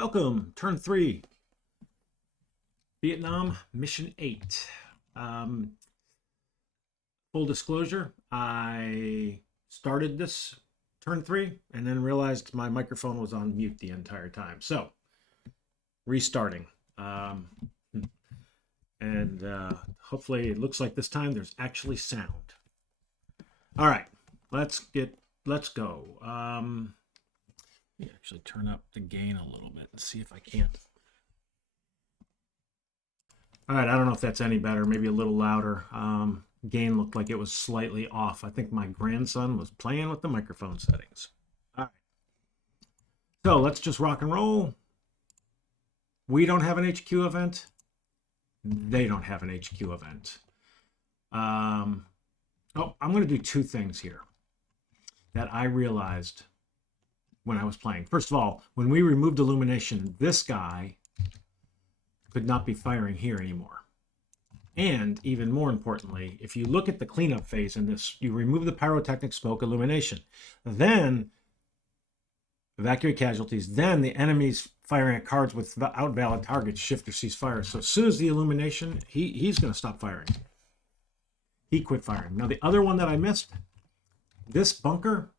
Welcome, turn 3, Vietnam, mission 8. Full disclosure, I started this turn 3 and then realized my microphone was on mute the entire time. So, restarting. Hopefully it looks like this time there's actually sound. All right, let's go. Let me actually turn up the gain a little bit and see if I can't. All right, I don't know if that's any better, maybe a little louder. Gain looked like it was slightly off. I think my grandson was playing with the microphone settings. All right. So let's just rock and roll. We don't have an HQ event. They don't have an HQ event. I'm going to do two things here that I realized when I was playing. First of all, when we removed illumination, this guy could not be firing here anymore. And even more importantly, if you look at the cleanup phase in this, you remove the pyrotechnic smoke illumination, then evacuate casualties, then the enemy's firing at cards without valid targets shift or cease fire. So as soon as the illumination, he's going to stop firing. He quit firing. Now the other one that I missed, this bunker,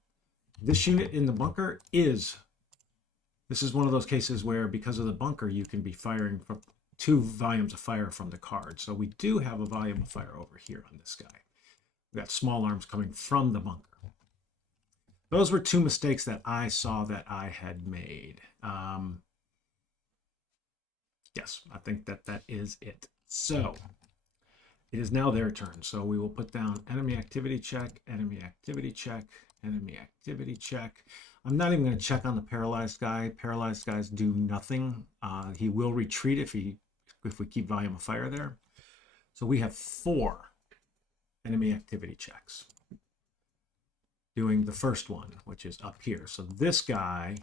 this unit in the bunker this is one of those cases where because of the bunker, you can be firing from 2 volumes of fire from the card. So we do have a volume of fire over here on this guy. We've got small arms coming from the bunker. Those were 2 mistakes that I saw that I had made. Yes, I think that is it. So it is now their turn. So we will put down enemy activity check, enemy activity check, enemy activity check. I'm not even going to check on the paralyzed guy. Paralyzed guys do nothing. He will retreat if we keep volume of fire there. So we have 4 enemy activity checks. Doing the first one, which is up here. So this guy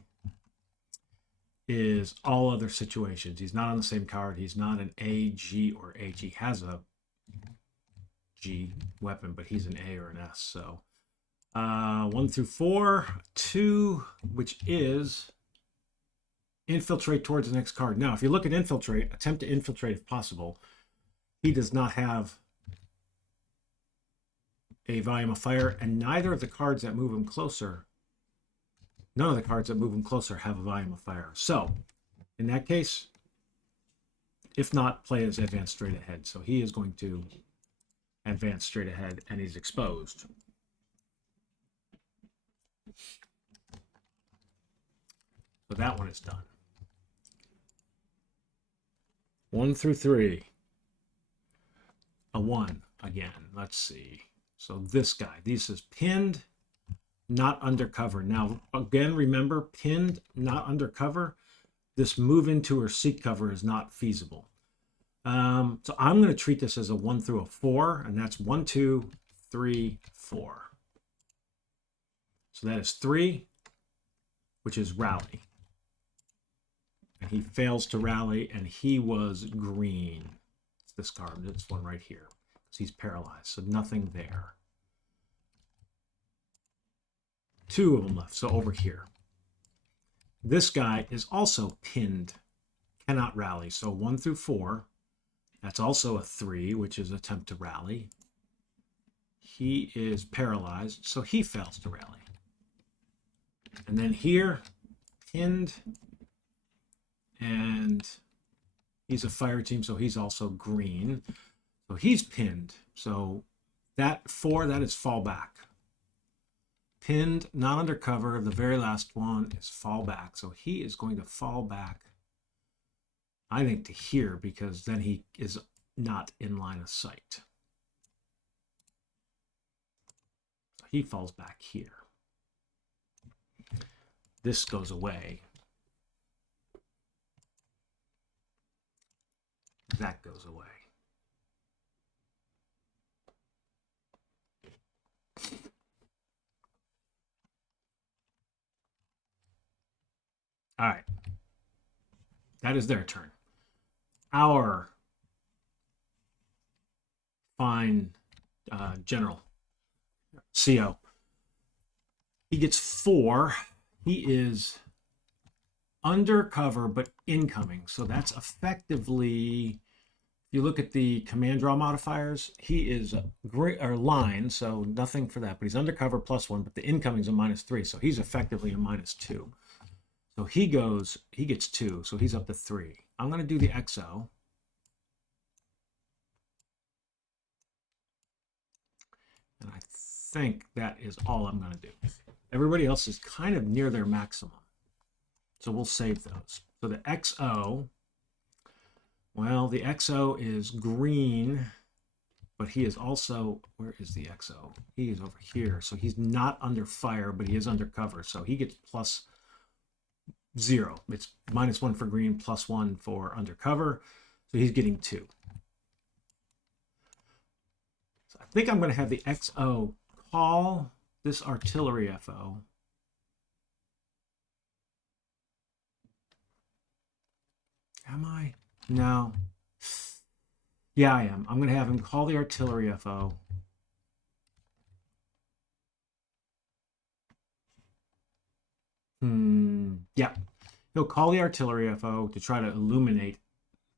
is all other situations. He's not on the same card. He's not an A, G, or H. He has a G weapon, but he's an A or an S. So 1 through 4, 2, which is infiltrate towards the next card. Now, if you look at infiltrate, attempt to infiltrate if possible. He does not have a volume of fire, and neither of the cards that move him closer, none of the cards that move him closer have a volume of fire. So, in that case, if not, play as advance straight ahead. So he is going to advance straight ahead, and he's exposed. So that one is done. 1 through 3. A 1 again. Let's see. So this guy, this is pinned, not undercover. Now, again, remember, pinned, not undercover. This move into or seek cover is not feasible. So I'm going to treat this as a 1 through a 4, and that's 1, 2, 3, 4. So that is 3, which is rally. And he fails to rally, and he was green. It's this card, this one right here. He's paralyzed, so nothing there. 2 of them left, so over here. This guy is also pinned, cannot rally, so 1 through 4. That's also a 3, which is attempt to rally. He is paralyzed, so he fails to rally. And then here, pinned, and he's a fire team, so he's also green. So he's pinned. So that 4, that is fall back. Pinned, not undercover. The very last one is fall back. So he is going to fall back, I think, to here, because then he is not in line of sight. So he falls back here. This goes away. That goes away. All right. That is their turn. Our fine general, CO, he gets 4. He is undercover but incoming. So that's effectively, if you look at the command draw modifiers, he is a great or line, so nothing for that. But he's undercover +1, but the incoming is a -3, so he's effectively a -2. So he gets 2, so he's up to 3. I'm going to do the XO. And I think that is all I'm going to do. Everybody else is kind of near their maximum. So we'll save those. So the XO, well, the XO is green, but he is also, where is the XO? He is over here. So he's not under fire, but he is under cover. So he gets +0. It's -1 for green, +1 for undercover. So he's getting 2. So I think I'm going to have the XO call this artillery FO. Am I? No. Yeah, I am. I'm going to have him call the artillery FO. Yeah. He'll call the artillery FO to try to illuminate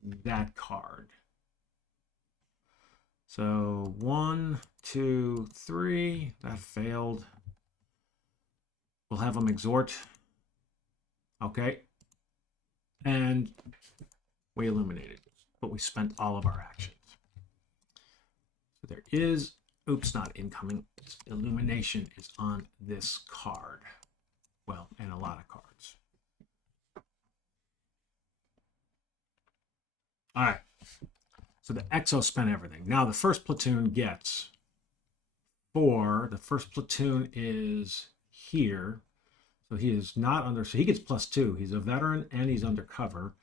that card. So 1, 2, 3. That failed. We'll have him exhort. Okay. And we illuminated, but we spent all of our actions. So there is, oops, not incoming. Illumination is on this card. Well, and a lot of cards. All right. So the XO spent everything. Now the first platoon gets 4. The first platoon is here. So he is not under, so he gets +2. He's a veteran and he's undercover.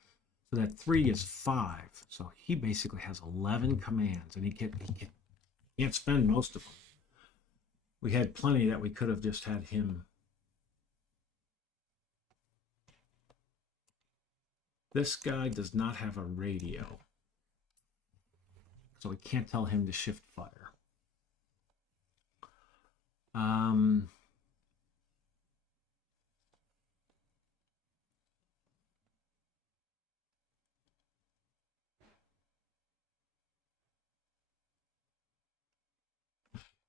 So that 3 is 5. So he basically has 11 commands and he can't spend most of them. We had plenty that we could have just had him. This guy does not have a radio. So we can't tell him to shift fire.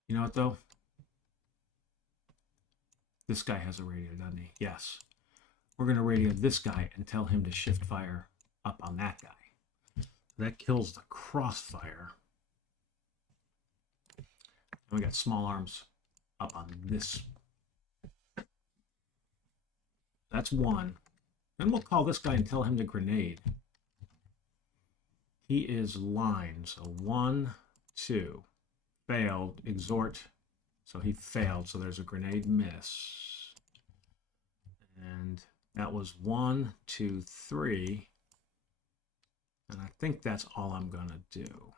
You know what, though? This guy has a radio, doesn't he? Yes. We're going to radio this guy and tell him to shift fire up on that guy. That kills the crossfire. And we got small arms up on this. That's 1. Then we'll call this guy and tell him to grenade. He is line, so 1, 2. Failed, exhort. So he failed, so there's a grenade miss. And that was 1, 2, 3. And I think that's all I'm going to do.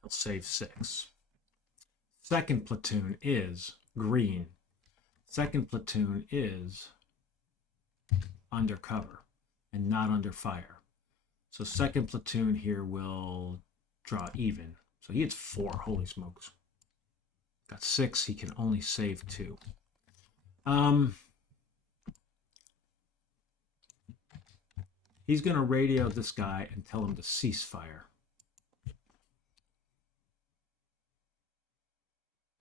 He'll save 6. Second platoon is green. Second platoon is undercover and not under fire. So second platoon here will draw even. So he gets 4. Holy smokes. Got 6. He can only save 2. He's going to radio this guy and tell him to cease fire.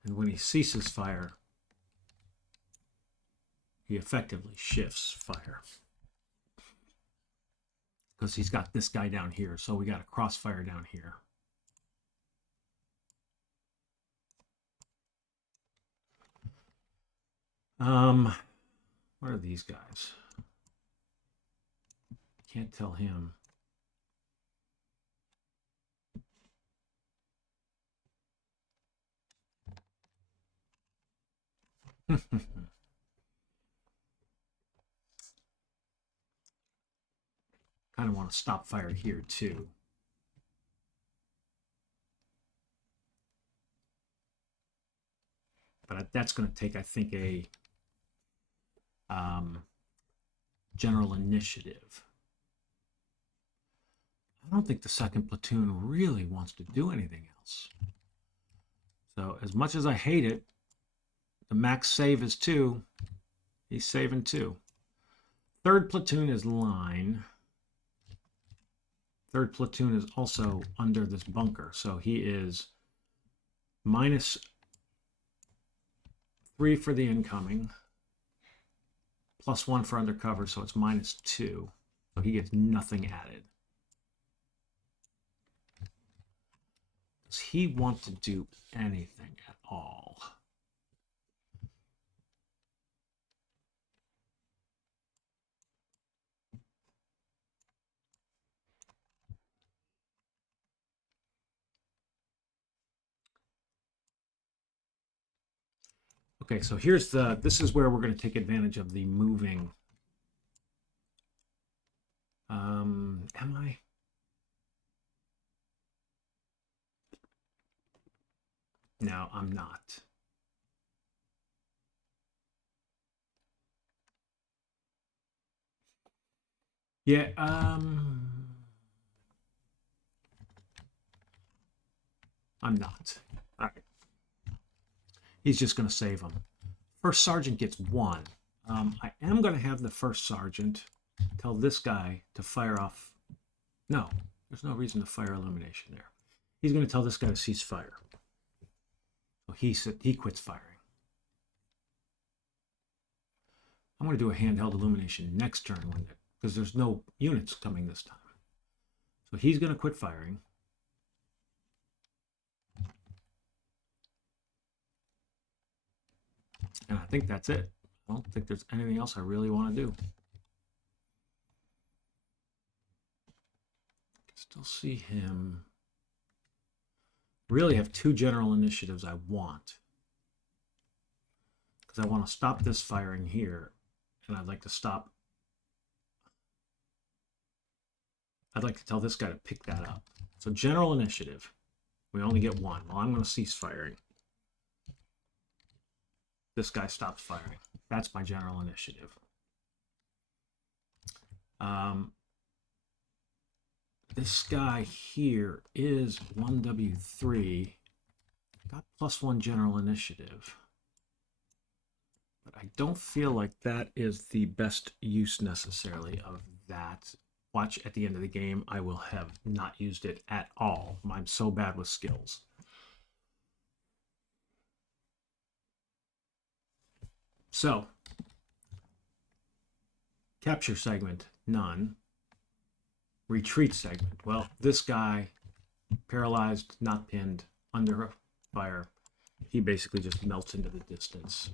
And when he ceases fire, he effectively shifts fire. Because he's got this guy down here. So we got a crossfire down here. What are these guys? Can't tell him. Kind of want to stop fire here too. But that's going to take, I think, a general initiative. I don't think the second platoon really wants to do anything else. So as much as I hate it, the max save is 2. He's saving 2. Third platoon is line. Third platoon is also under this bunker, so he is -3 for the incoming, +1 for undercover, so it's -2. So he gets nothing added. Does he want to do anything at all? Okay, so this is where we're going to take advantage of the moving. Am I? No, I'm not. Yeah, I'm not. All right. He's just going to save him. First sergeant gets 1. I am going to have the first sergeant tell this guy to fire off. No, there's no reason to fire illumination there. He's going to tell this guy to cease fire. So he quits firing. I'm going to do a handheld illumination next turn because there's no units coming this time. So he's going to quit firing. And I think that's it. I don't think there's anything else I really want to do. Still see him. Really have 2 general initiatives I want. Because I want to stop this firing here. And I'd like to stop. I'd like to tell this guy to pick that up. So general initiative. We only get 1. Well, I'm going to cease firing. This guy stops firing. That's my general initiative. This guy here is 1W3. Got +1 general initiative. But I don't feel like that is the best use necessarily of that. Watch, at the end of the game, I will have not used it at all. I'm so bad with skills. So, capture segment, none. Retreat segment. Well, this guy, paralyzed, not pinned, under fire, he basically just melts into the distance.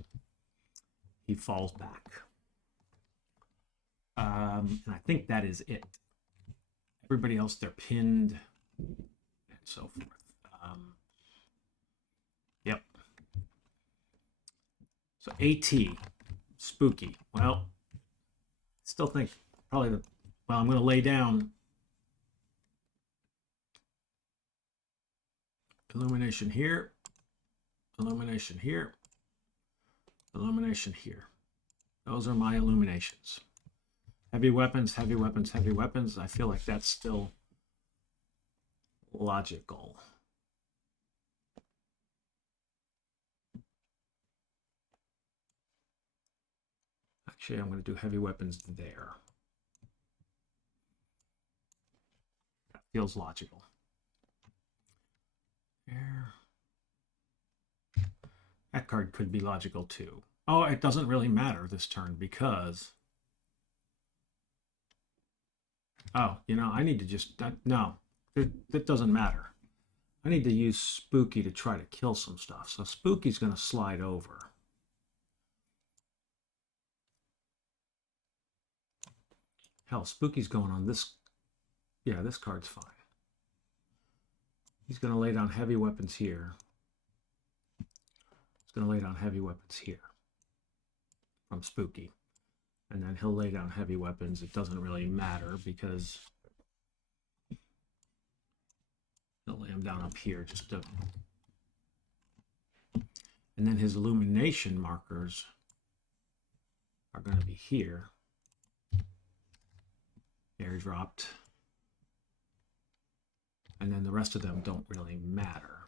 He falls back. And I think that is it. Everybody else, they're pinned, and so forth. Yep. So AT, spooky. Well, still think probably well, I'm going to lay down illumination here, illumination here, illumination here. Those are my illuminations. Heavy weapons, heavy weapons, heavy weapons. I feel like that's still logical. Actually, I'm going to do heavy weapons there. That feels logical. There. That card could be logical too. Oh, it doesn't really matter this turn because... Oh, you know, I need to just... no, that doesn't matter. I need to use Spooky to try to kill some stuff. So Spooky's going to slide over. Hell, Spooky's going on this... Yeah, this card's fine. He's going to lay down heavy weapons here. He's going to lay down heavy weapons here from Spooky. And then he'll lay down heavy weapons. It doesn't really matter because he'll lay them down up here just to... And then his illumination markers are going to be here. Airdropped. And then the rest of them don't really matter.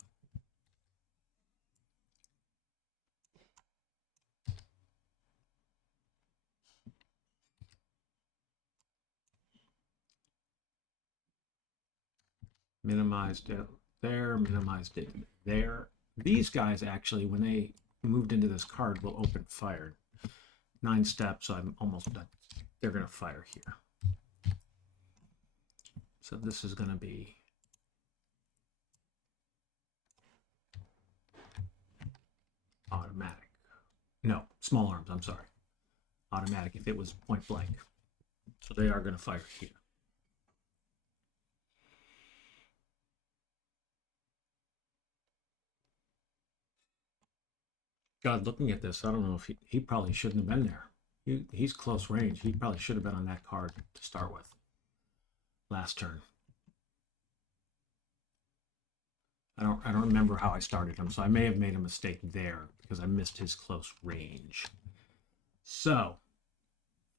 Minimized it there, minimized it there. These guys actually, when they moved into this card, will open fire. 9 steps, so I'm almost done. They're going to fire here. So this is going to be automatic. No, small arms, I'm sorry. Automatic if it was point blank. So they are going to fire here. God, looking at this, I don't know if he probably shouldn't have been there. He's close range. He probably should have been on that card to start with. Last turn. I don't remember how I started him, so I may have made a mistake there because I missed his close range. So,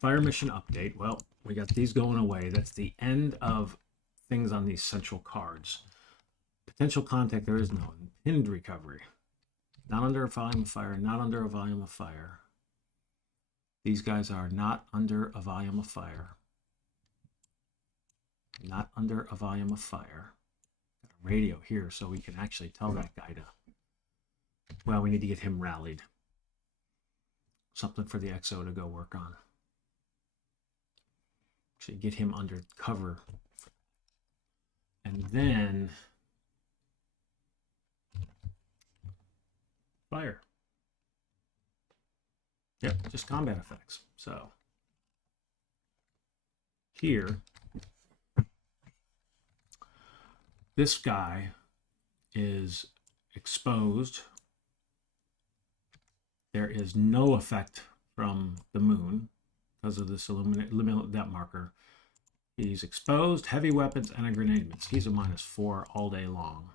fire mission update. Well, we got these going away. That's the end of things on these central cards. Potential contact, there is no. Pinned recovery. Not under a volume of fire, not under a volume of fire. These guys are not under a volume of fire. Not under a volume of fire. Got a radio here so we can actually tell that guy to, well, we need to get him rallied. Something for the XO to go work on. Actually get him under cover. And then fire. Yep, just combat effects. So here, this guy is exposed. There is no effect from the moon because of this eliminate that marker. He's exposed, heavy weapons, and a grenade miss. He's a -4 all day long.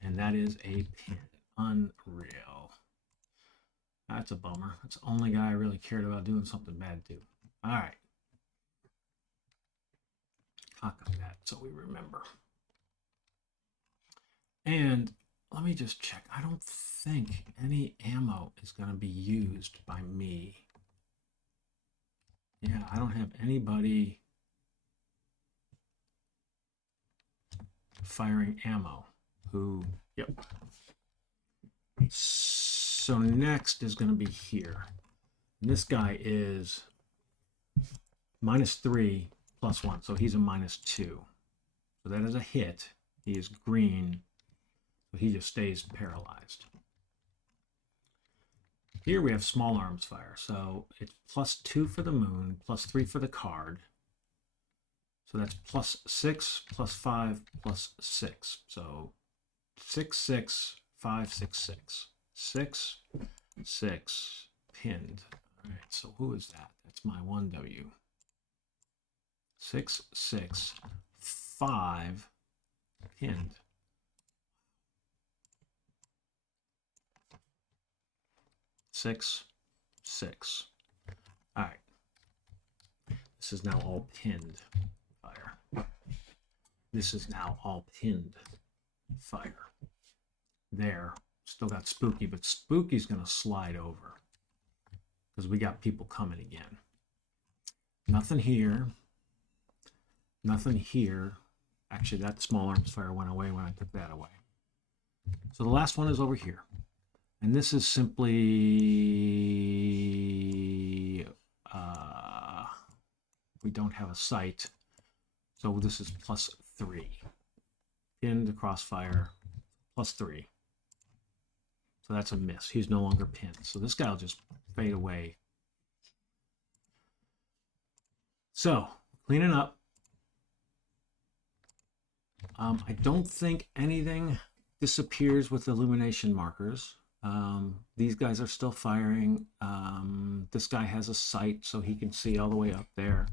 And that is a pin. Unreal. That's a bummer. That's the only guy I really cared about doing something bad to. All right. Cock on that so we remember. And let me just check. I don't think any ammo is going to be used by me. Yeah, I don't have anybody firing ammo who, yep. So next is going to be here. And this guy is -3 +1, so he's a -2. So that is a hit. He is green, so he just stays paralyzed. Here we have small arms fire, so it's +2 for the moon, +3 for the card. So that's +6, +5, +6. So 6, 6, 5, 6, 6. 6, 6, pinned. All right, so who is that? That's my 1W. 6, 6, 5, pinned. 6, 6. All right. This is now all pinned fire. This is now all pinned fire. There. Still got Spooky, but Spooky's going to slide over because we got people coming again. Nothing here. Nothing here. Actually, that small arms fire went away when I took that away. So the last one is over here. And this is simply, we don't have a sight. So this is +3. Pinned across fire, +3. So that's a miss. He's no longer pinned. So this guy will just fade away. So, cleaning up. I don't think anything disappears with illumination markers. These guys are still firing. This guy has a sight, so he can see all the way up there.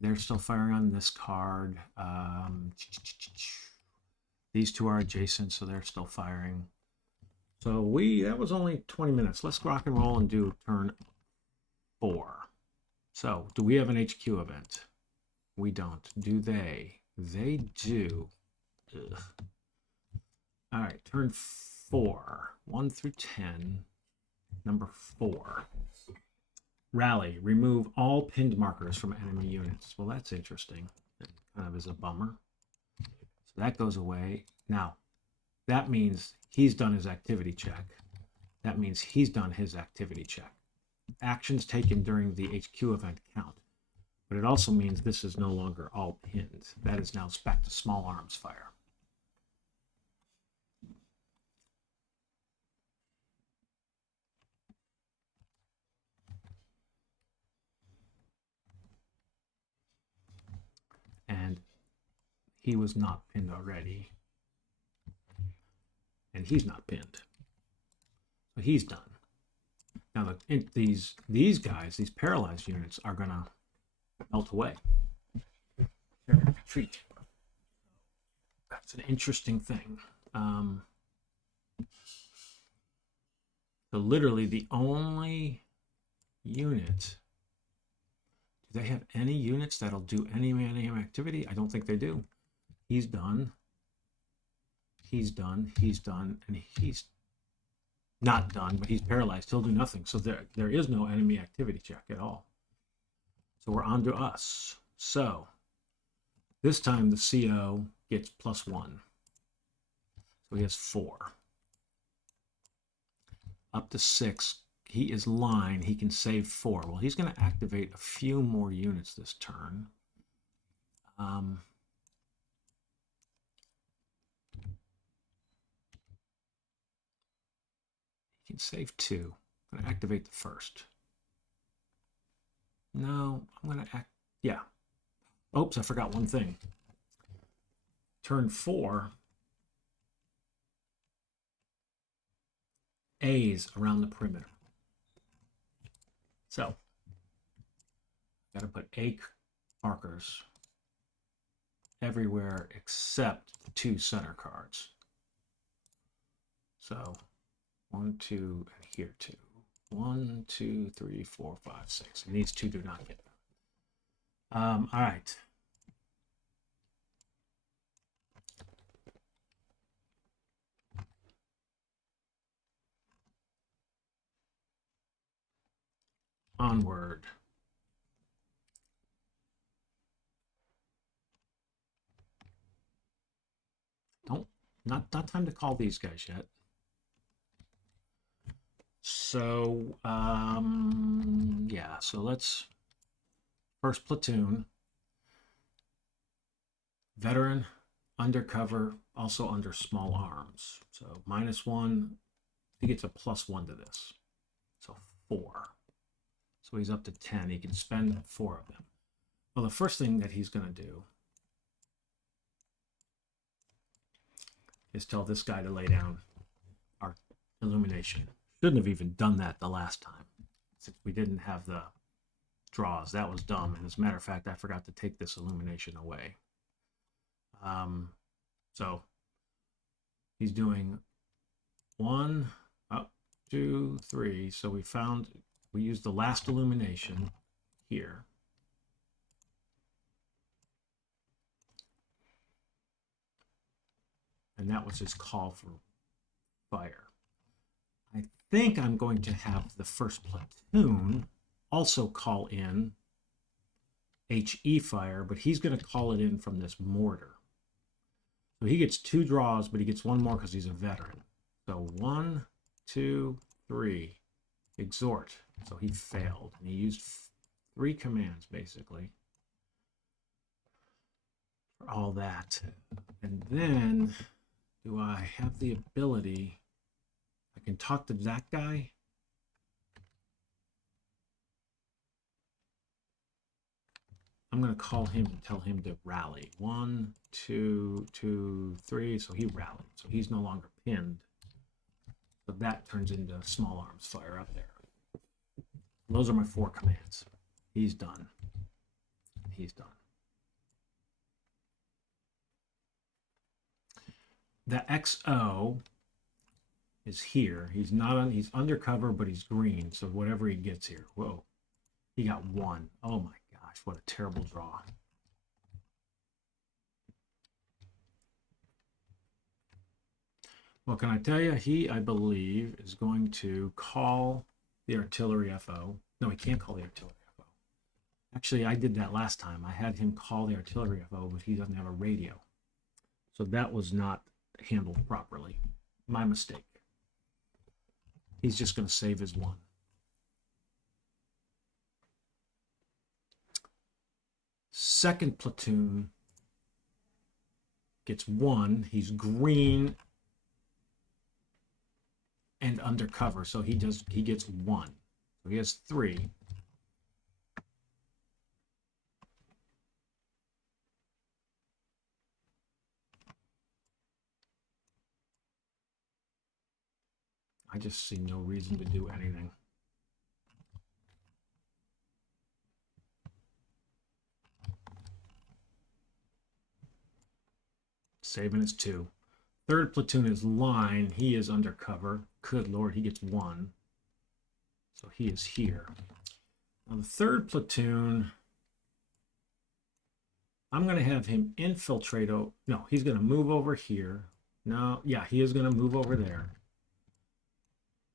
They're still firing on this card. These two are adjacent, so they're still firing. So that was only 20 minutes. Let's rock and roll and do turn 4. So do we have an HQ event? We don't. Do they? They do. Ugh. All right, turn 4. 1 through 10. Number 4. Rally. Remove all pinned markers from enemy units. Well, that's interesting. It kind of is a bummer. So That goes away. Now, that means he's done his activity check. That means he's done his activity check. Actions taken during the HQ event count. But it also means this is no longer all pinned. That is now back to small arms fire. And he was not pinned already. And he's not pinned. So he's done. Now these guys, these paralyzed units, are gonna melt away. They're gonna retreat. That's an interesting thing. So literally the only unit. Do they have any units that'll do any man-aim activity? I don't think they do. He's done. He's done. He's done. And he's not done, but he's paralyzed. He'll do nothing. So there is no enemy activity check at all. So we're on to us. So this time the CO gets +1. So he has 4. Up to 6. He is line. He can save 4. Well, he's going to activate a few more units this turn. He can save 2. I'm going to activate the first. No, I'm going to yeah. Oops, I forgot one thing. Turn 4. A's around the perimeter. So, got to put A markers everywhere except the 2 center cards. So, 1, 2, and here 2. 1, 2, 3, 4, 5, 6. And these 2 do not get them. All right. Onward. Not time to call these guys yet. So yeah, so let's first platoon, veteran, undercover, also under small arms. So -1, he gets a +1 to this. So 4. So he's up to 10. He can spend 4 of them. Well, the first thing that he's going to do is tell this guy to lay down our illumination. Shouldn't have even done that the last time, since we didn't have the draws. That was dumb. And as a matter of fact, I forgot to take this illumination away. So he's doing 1, 2, 3. So we used the last illumination here. And that was his call for fire. I think I'm going to have the first platoon also call in HE fire, but he's going to call it in from this mortar. So he gets 2 draws, but he gets 1 more because he's a veteran. So 1, 2, 3. Exhort. So he failed. And he used 3 commands, basically, for all that. And then, do I have the ability? I can talk to that guy. I'm going to call him and tell him to rally. 1, 2, 2, 3. So he rallied. So he's no longer pinned. So that turns into small arms fire up there. Those are my 4 commands. He's done. He's done. The XO is here. He's not on. He's undercover, but he's green. So whatever he gets here. Whoa. He got 1. Oh my gosh, what a terrible draw. Well, can I tell you, he, I believe, is going to call the artillery FO. No, he can't call the artillery FO. Actually, I did that last time. I had him call the artillery FO, but he doesn't have a radio. So that was not handled properly. My mistake. He's just going to save his 1. Second platoon gets 1. He's green and undercover, so he gets 1. So he has 3. I just see no reason to do anything. Saving his 2. Third platoon is line. He is undercover. Good Lord, he gets 1. So he is here. Now the third platoon, I'm going to have him infiltrate. No, he's going to move over here. No, yeah, he is going to move over there.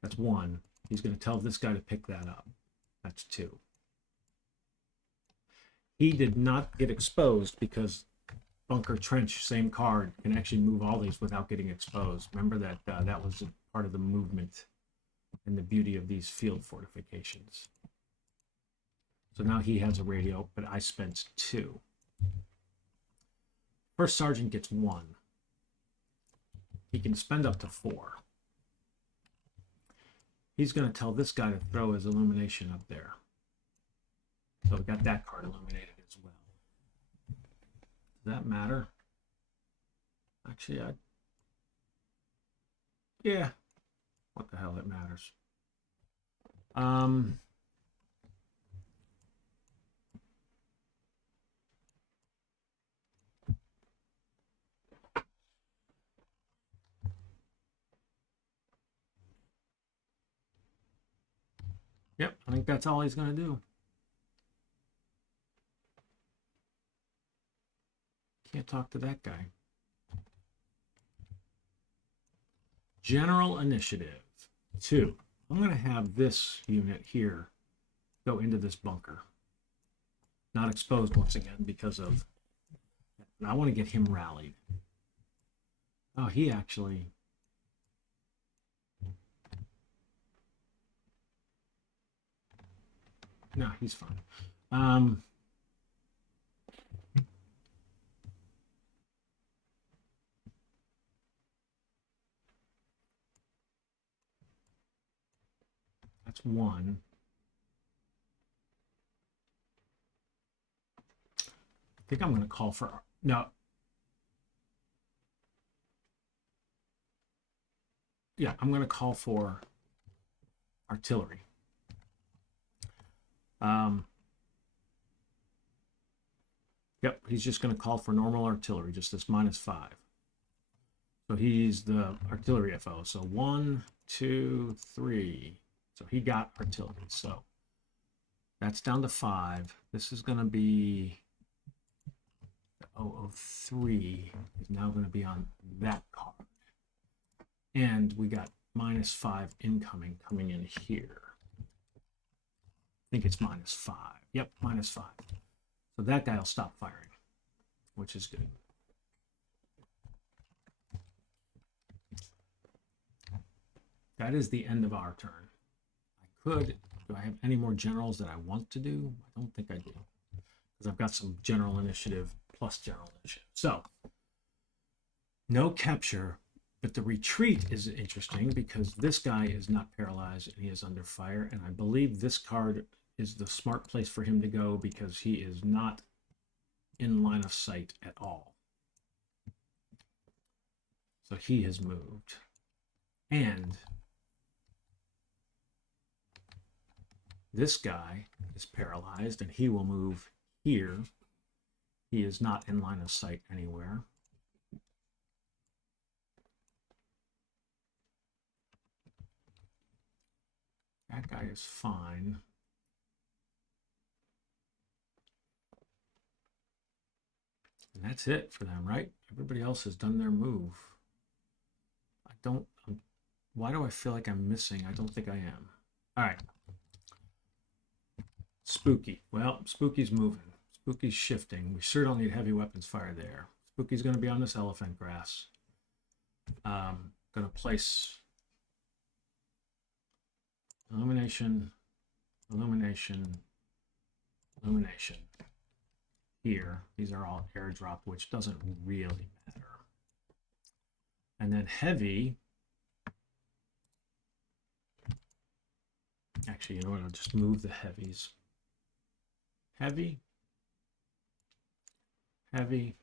That's 1. He's going to tell this guy to pick that up. That's 2. He did not get exposed because bunker trench, same card, can actually move all these without getting exposed. Remember that that was part of the movement and the beauty of these field fortifications. So now he has a radio, but I spent 2. First sergeant gets 1. He can spend up to 4. He's going to tell this guy to throw his illumination up there. So we got that card illuminated as well. Does that matter? Actually, yeah. What the hell, it matters. Yep, I think that's all he's going to do. Can't talk to that guy. General initiative 2. I'm going to have this unit here go into this bunker. Not exposed once again because of... I want to get him rallied. Oh, he actually... No, he's fine. That's 1. I think I'm going to call for... No. Yeah, I'm going to call for artillery. Yep, he's just going to call for normal artillery, just this -5. So he's the artillery FO. So 1, 2, 3. So he got artillery. So that's down to 5. This is going to be 003 is now going to be on that card. And we got -5 incoming coming in here. I think it's -5. Yep, -5. So that guy will stop firing, which is good. That is the end of our turn. Do I have any more generals that I want to do? I don't think I do, because I've got some general initiative plus general initiative. So, no capture, but the retreat is interesting because this guy is not paralyzed and he is under fire, and I believe this card is the smart place for him to go because he is not in line of sight at all. So he has moved. And this guy is paralyzed and he will move here. He is not in line of sight anywhere. That guy is fine. And that's it for them, right? Everybody else has done their move. Why do I feel like I'm missing? I don't think I am. All right. Spooky. Well, Spooky's moving. Spooky's shifting. We sure don't need heavy weapons fire there. Spooky's going to be on this elephant grass. Going to place illumination, illumination, illumination here. These are all airdrop, which doesn't really matter. And then heavy. Actually, you know what? I'll just move the heavies. Heavy, heavy,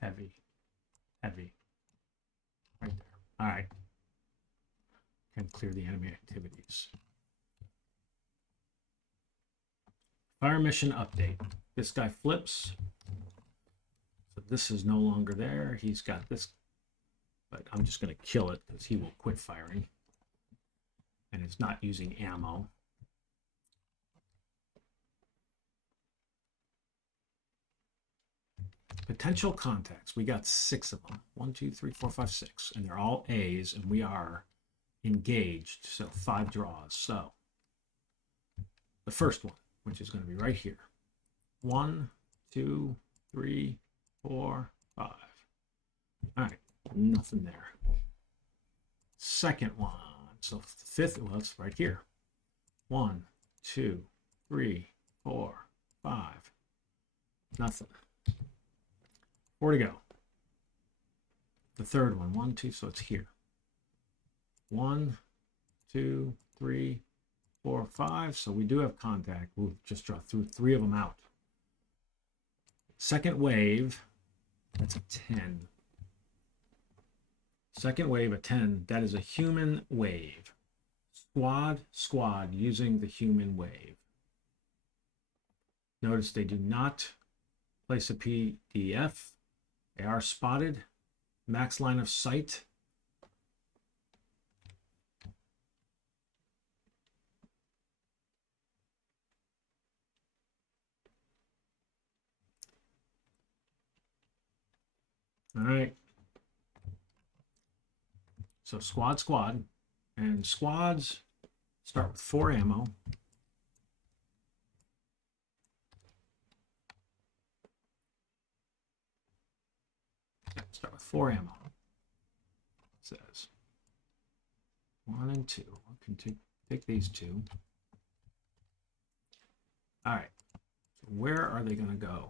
heavy, heavy, right there. All right. Can clear the enemy activities. Fire mission update. This guy flips. So this is no longer there. He's got this, but I'm just going to kill it because he will quit firing. And it's not using ammo. Potential contacts. We got 6 of them. 1, 2, 3, 4, 5, 6. And they're all A's, and we are engaged. So 5 draws. So the first one, which is going to be right here. 1, 2, 3, 4, 5. All right, nothing there. Second one. So the 5th, well, it's right here. 1, 2, 3, 4, 5. Nothing. 4 to go. The third one. 1, 2, so it's here. 1, 2, 3, 4, 5. So we do have contact. We'll just draw through 3 of them out. Second wave, that's a 10. Second wave, a 10. That is a human wave. Squad using the human wave. Notice they do not place a PDF. They are spotted. Max line of sight. All right. So squad. And squads start with 4 ammo. Start with 4 ammo. It says 1 and 2. I can take these 2. All right. So where are they going to go?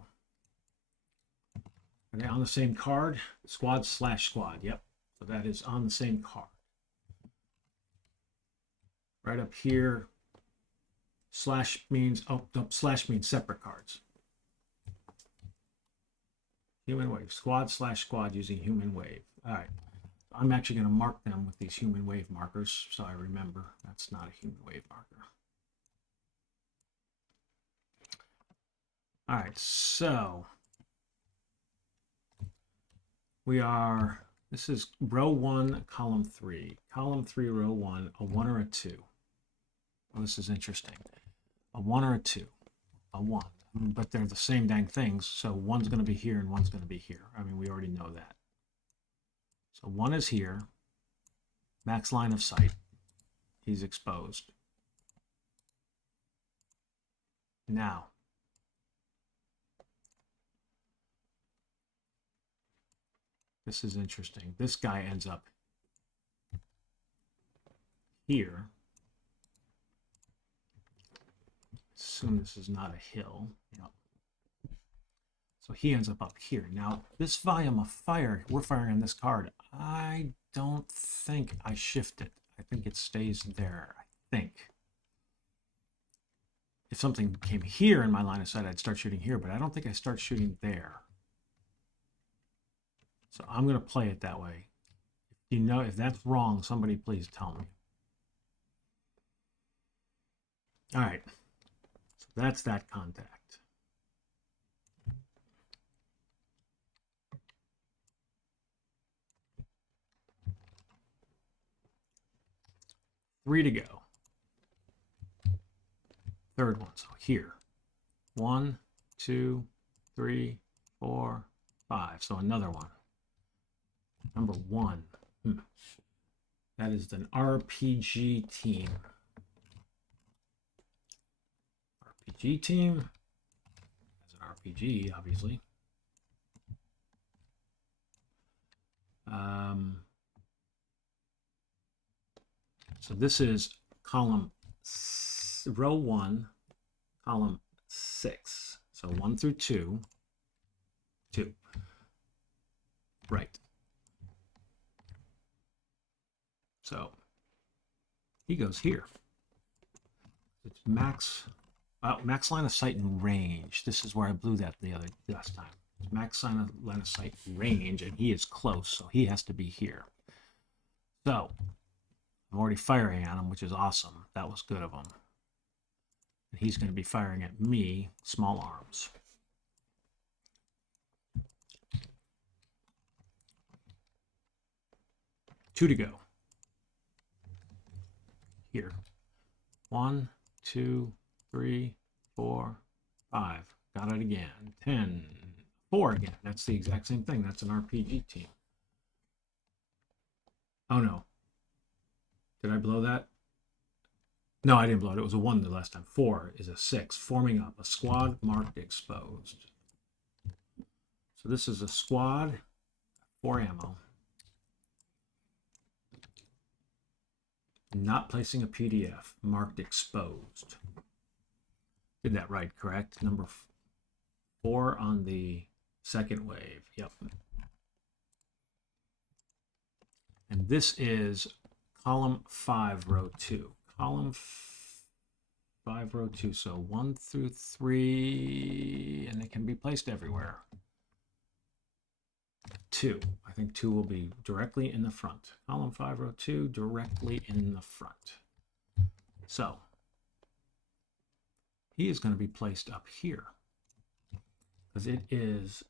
Are they on the same card? Squad/squad. Yep. So that is on the same card. Right up here. Slash means, oh, no, slash means separate cards. Human wave. Squad/squad using human wave. All right. I'm actually going to mark them with these human wave markers so I remember that's not a human wave marker. All right. So we are, this is row 1, column 3. Column 3, row 1, a 1 or a 2. Well, this is interesting. A 1 or a 2. A 1. But they're the same dang things, so one's going to be here and one's going to be here. I mean, we already know that. So 1 is here. Max line of sight. He's exposed. Now, this is interesting. This guy ends up here. Assume this is not a hill. Yep. So he ends up here. Now, this volume of fire, we're firing on this card. I don't think I shift it. I think it stays there. I think. If something came here in my line of sight, I'd start shooting here, but I don't think I start shooting there. So I'm going to play it that way. You know, if that's wrong, somebody please tell me. All right. So that's that contact. Three to go. Third one. So here. 1, 2, 3, 4, 5. So another one. Number 1. That is an RPG team. RPG team. As an RPG, obviously. So this is row 1, column 6. So 1 through 2. 2. Right. So he goes here. It's max line of sight and range. This is where I blew that last time. It's max line of sight range, and he is close, so he has to be here. So I'm already firing at him, which is awesome. That was good of him. And he's going to be firing at me, small arms. Two to go. Here. 1, 2, 3, 4, 5. Got it again. 10. 4 again. That's the exact same thing. That's an RPG team. Oh no. Did I blow that? No, I didn't blow it. It was a 1 the last time. 4 is a 6. Forming up. A squad marked exposed. So this is a squad. 4 ammo. Not placing a PDF. Marked exposed. Did that right, correct? Number 4 on the second wave. Yep. And this is column 5, row 2. Column 5, row 2. So 1 through 3, and it can be placed everywhere. 2. I think 2 will be directly in the front. Column 5, row 2, directly in the front. So he is going to be placed up here because it is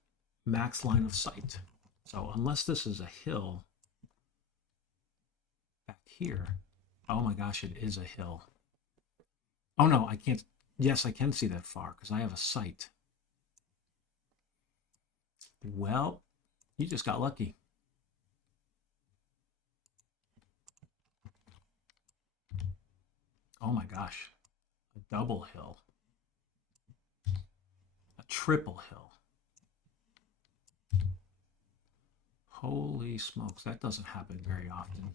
max line of sight. So unless this is a hill back here, oh my gosh, it is a hill. Oh no, I can't. Yes, I can see that far because I have a sight. Well, you just got lucky. Oh my gosh, a double hill. A triple hill. Holy smokes, that doesn't happen very often.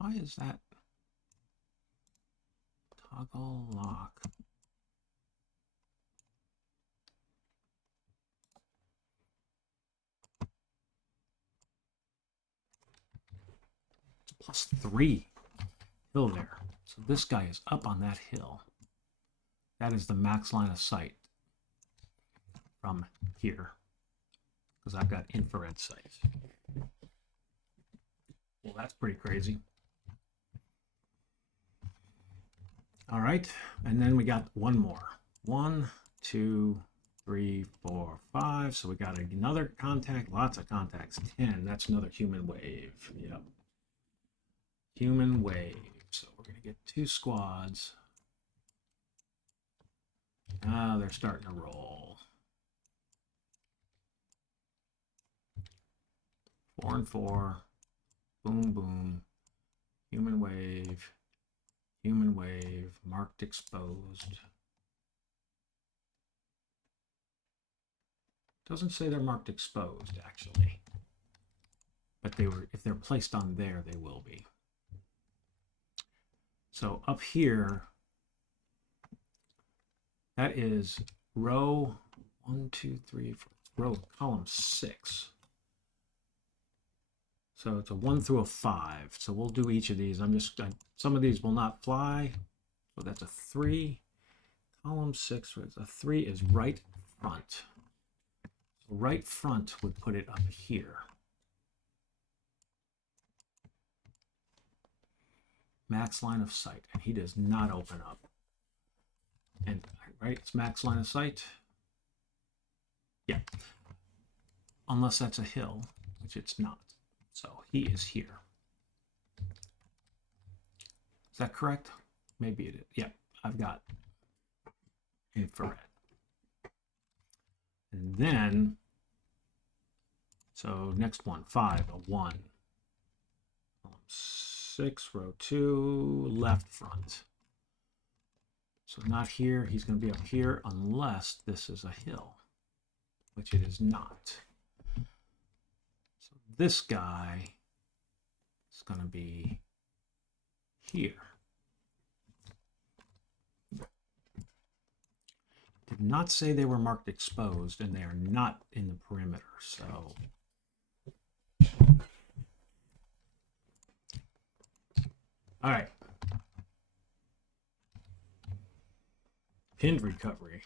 Why is that? Toggle lock. It's +3 hill there. So this guy is up on that hill. That is the max line of sight from here because I've got infrared sight. Well, that's pretty crazy. All right, and then we got one more. 1, 2, 3, 4, 5. So we got another contact, lots of contacts. 10, that's another human wave. Yep. Human wave. So we're gonna get 2 squads. Ah, they're starting to roll. 4 and 4. Boom, boom. Human wave. Human wave. Marked exposed. Doesn't say they're marked exposed, actually. But they were, if they're placed on there, they will be. So up here, that is row 1, 2, 3, 4, row column 6. So it's a 1 through a 5. So we'll do each of these. Some of these will not fly. So that's a 3. Column 6, a 3 is right front. So right front would put it up here. Max line of sight, and he does not open up. And right, it's max line of sight. Yeah. unless that's a hill, which it's not. So he is here. Is that correct? Maybe it is. Yeah, I've got infrared. And then, so next one, 5, a 1. 6, row 2, left front. So not here, he's going to be up here unless this is a hill, which it is not. So this guy is going to be here. Did not say they were marked exposed, and they are not in the perimeter, so. All right. Pinned recovery.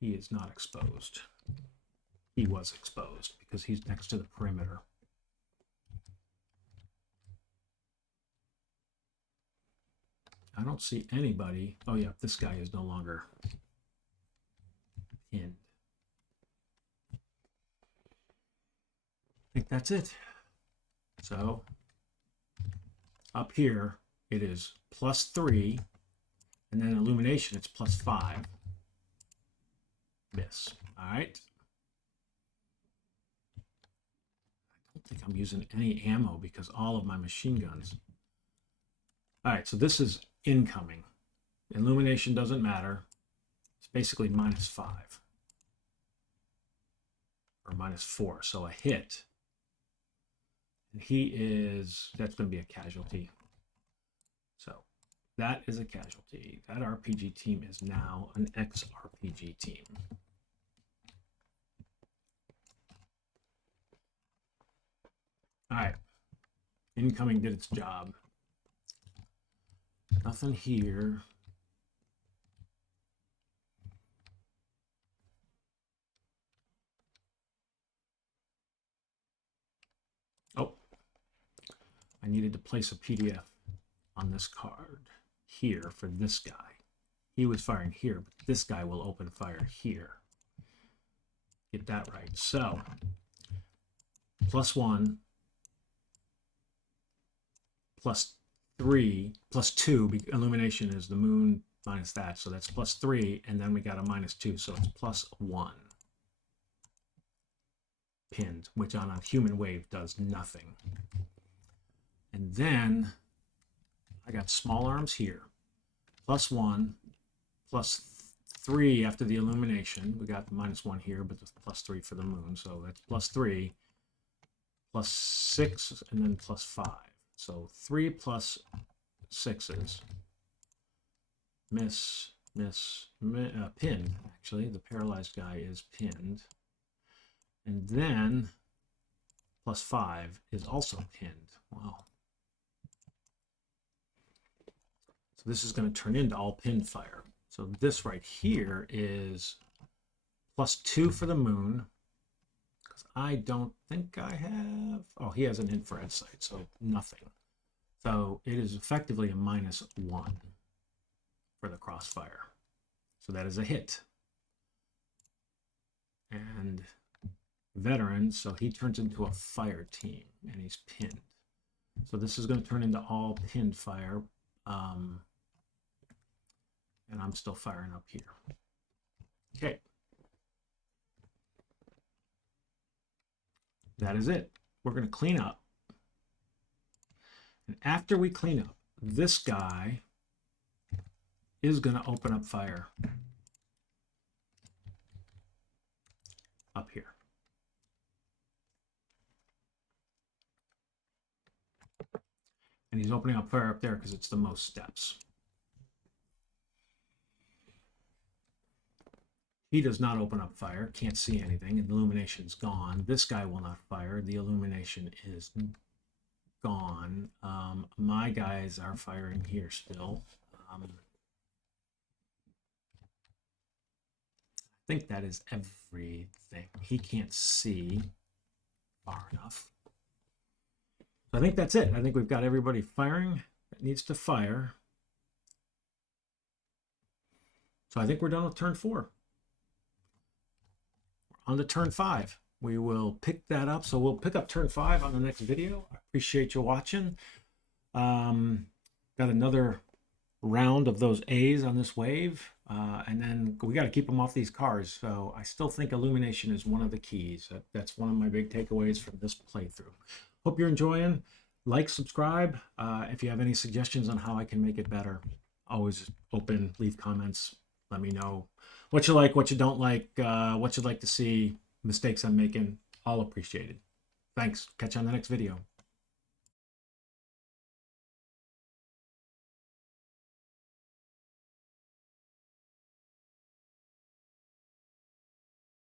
He is not exposed. He was exposed because he's next to the perimeter. I don't see anybody. Oh yeah, this guy is no longer pinned. I think that's it. So up here, it is +3, and then illumination, it's +5. Miss. All right. I don't think I'm using any ammo because all of my machine guns. All right, so this is incoming. Illumination doesn't matter. It's basically -5 or -4, so a hit. And he is, that's going to be a casualty. So that is a casualty. That RPG team is now an ex-RPG team. All right. Incoming did its job. Nothing here. Oh, I needed to place a PDF on this card here for this guy. He was firing here, but this guy will open fire here. Get that right. So, +1, +3, +2, illumination is the moon minus that, so that's +3, and then we got a -2, so it's +1. Pinned, which on a human wave does nothing. And then I got small arms here. +1, +3 after the illumination. We got the -1 here, but the +3 for the moon, so that's +3, +6, and then +5. So 3 +6s. Pinned, actually. The paralyzed guy is pinned. And then +5 is also pinned. Wow. So this is going to turn into all pinned fire. So this right here is +2 for the moon. Because I don't think I have... Oh, he has an infrared sight, so nothing. So it is effectively a -1 for the crossfire. So that is a hit. And veteran, so he turns into a fire team, and he's pinned. So this is going to turn into all pinned fire. And I'm still firing up here. Okay. That is it. We're going to clean up. And after we clean up, this guy is going to open up fire up here. And he's opening up fire up there because it's the most steps. He does not open up fire, can't see anything, and the illumination's gone. This guy will not fire. The illumination is gone. My guys are firing here still. I think that is everything. He can't see far enough. So I think that's it. I think we've got everybody firing that needs to fire. So I think we're done with turn 4. On to turn 5. We will pick that up. So we'll pick up turn 5 on the next video. I appreciate you watching. Got another round of those A's on this wave. And then we got to keep them off these cars. So I still think illumination is one of the keys. That's one of my big takeaways from this playthrough. Hope you're enjoying. Like, subscribe. If you have any suggestions on how I can make it better, always open, leave comments. Let me know what you like, what you don't like, what you'd like to see, mistakes I'm making. All appreciated. Thanks. Catch you on the next video.